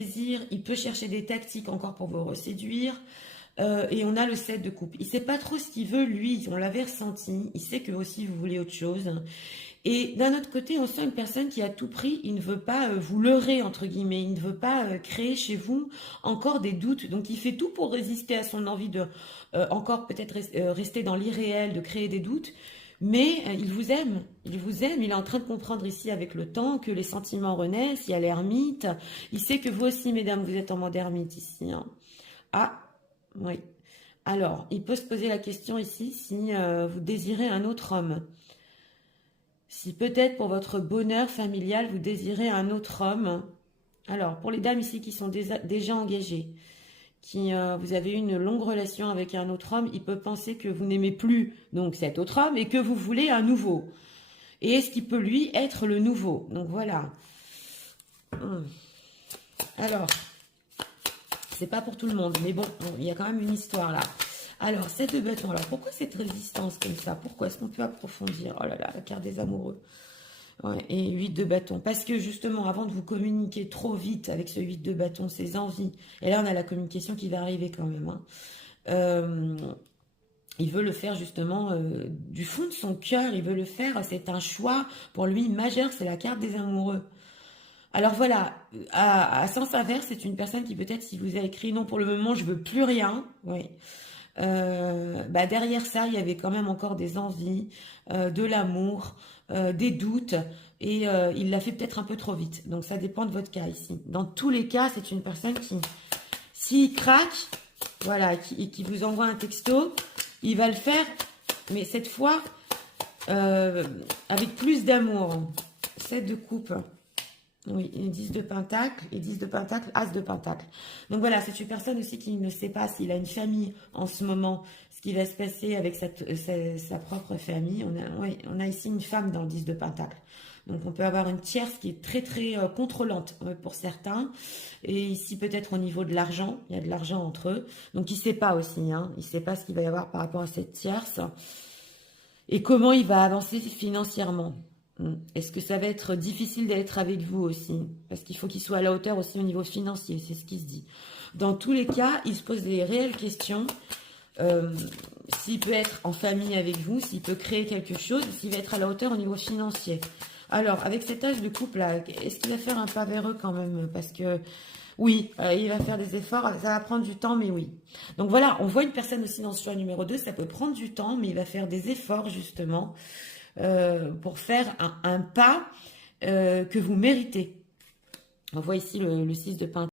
désir, il peut chercher des tactiques encore pour vous reséduire. Et on a le 7 de coupe. Il sait pas trop ce qu'il veut, lui, on l'avait ressenti. Il sait que aussi vous voulez autre chose. Et d'un autre côté, on sent une personne qui à tout prix, il ne veut pas vous leurrer, entre guillemets. Il ne veut pas créer chez vous encore des doutes. Donc il fait tout pour résister à son envie de encore peut-être rester dans l'irréel, de créer des doutes. Mais il vous aime, il vous aime, il est en train de comprendre ici avec le temps que les sentiments renaissent, il y a l'ermite. Il sait que vous aussi, mesdames, vous êtes en mode ermite ici, hein. Ah, oui. Alors, il peut se poser la question ici si vous désirez un autre homme. Si peut-être pour votre bonheur familial, vous désirez un autre homme. Alors, pour les dames ici qui sont déjà engagées, qui vous avez eu une longue relation avec un autre homme, il peut penser que vous n'aimez plus donc cet autre homme et que vous voulez un nouveau. Et est-ce qu'il peut lui être le nouveau? Donc voilà. Alors, c'est pas pour tout le monde, mais bon, il y a quand même une histoire là. Alors, cette bâton, alors pourquoi cette résistance comme ça? Pourquoi est-ce qu'on peut approfondir? Oh là là, la carte des amoureux. Ouais, et 8 de bâton. Parce que justement, avant de vous communiquer trop vite avec ce 8 de bâton, ces envies, et là on a la communication qui va arriver quand même, hein. Il veut le faire justement du fond de son cœur, il veut le faire, c'est un choix pour lui majeur, c'est la carte des amoureux. Alors voilà, à sens inverse, c'est une personne qui peut-être, si vous a écrit non pour le moment, je veux plus rien, oui. Bah derrière ça, il y avait quand même encore des envies, de l'amour, des doutes, et il l'a fait peut-être un peu trop vite. Donc ça dépend de votre cas ici. Dans tous les cas, c'est une personne qui, s'il craque, voilà, qui vous envoie un texto, il va le faire, mais cette fois, avec plus d'amour. 7 de coupe. Oui, 10 de pentacle et 10 de pentacle, as de pentacle. Donc voilà, c'est une personne aussi qui ne sait pas s'il a une famille en ce moment, ce qui va se passer avec sa propre famille. Oui, on a ici une femme dans le 10 de pentacle. Donc on peut avoir une tierce qui est très très contrôlante pour certains. Et ici peut-être au niveau de l'argent, il y a de l'argent entre eux. Donc il ne sait pas aussi, hein, il ne sait pas ce qu'il va y avoir par rapport à cette tierce. Et comment il va avancer financièrement. Est-ce que ça va être difficile d'être avec vous aussi? Parce qu'il faut qu'il soit à la hauteur aussi au niveau financier, c'est ce qui se dit. Dans tous les cas, il se pose des réelles questions. S'il peut être en famille avec vous, s'il peut créer quelque chose, s'il va être à la hauteur au niveau financier. Alors, avec cet âge de couple là, est-ce qu'il va faire un pas vers eux quand même? Parce que oui, il va faire des efforts, ça va prendre du temps, mais oui. Donc voilà, on voit une personne aussi dans ce choix numéro 2, ça peut prendre du temps, mais il va faire des efforts justement pour faire un pas que vous méritez. On voit ici le 6 de pentacle.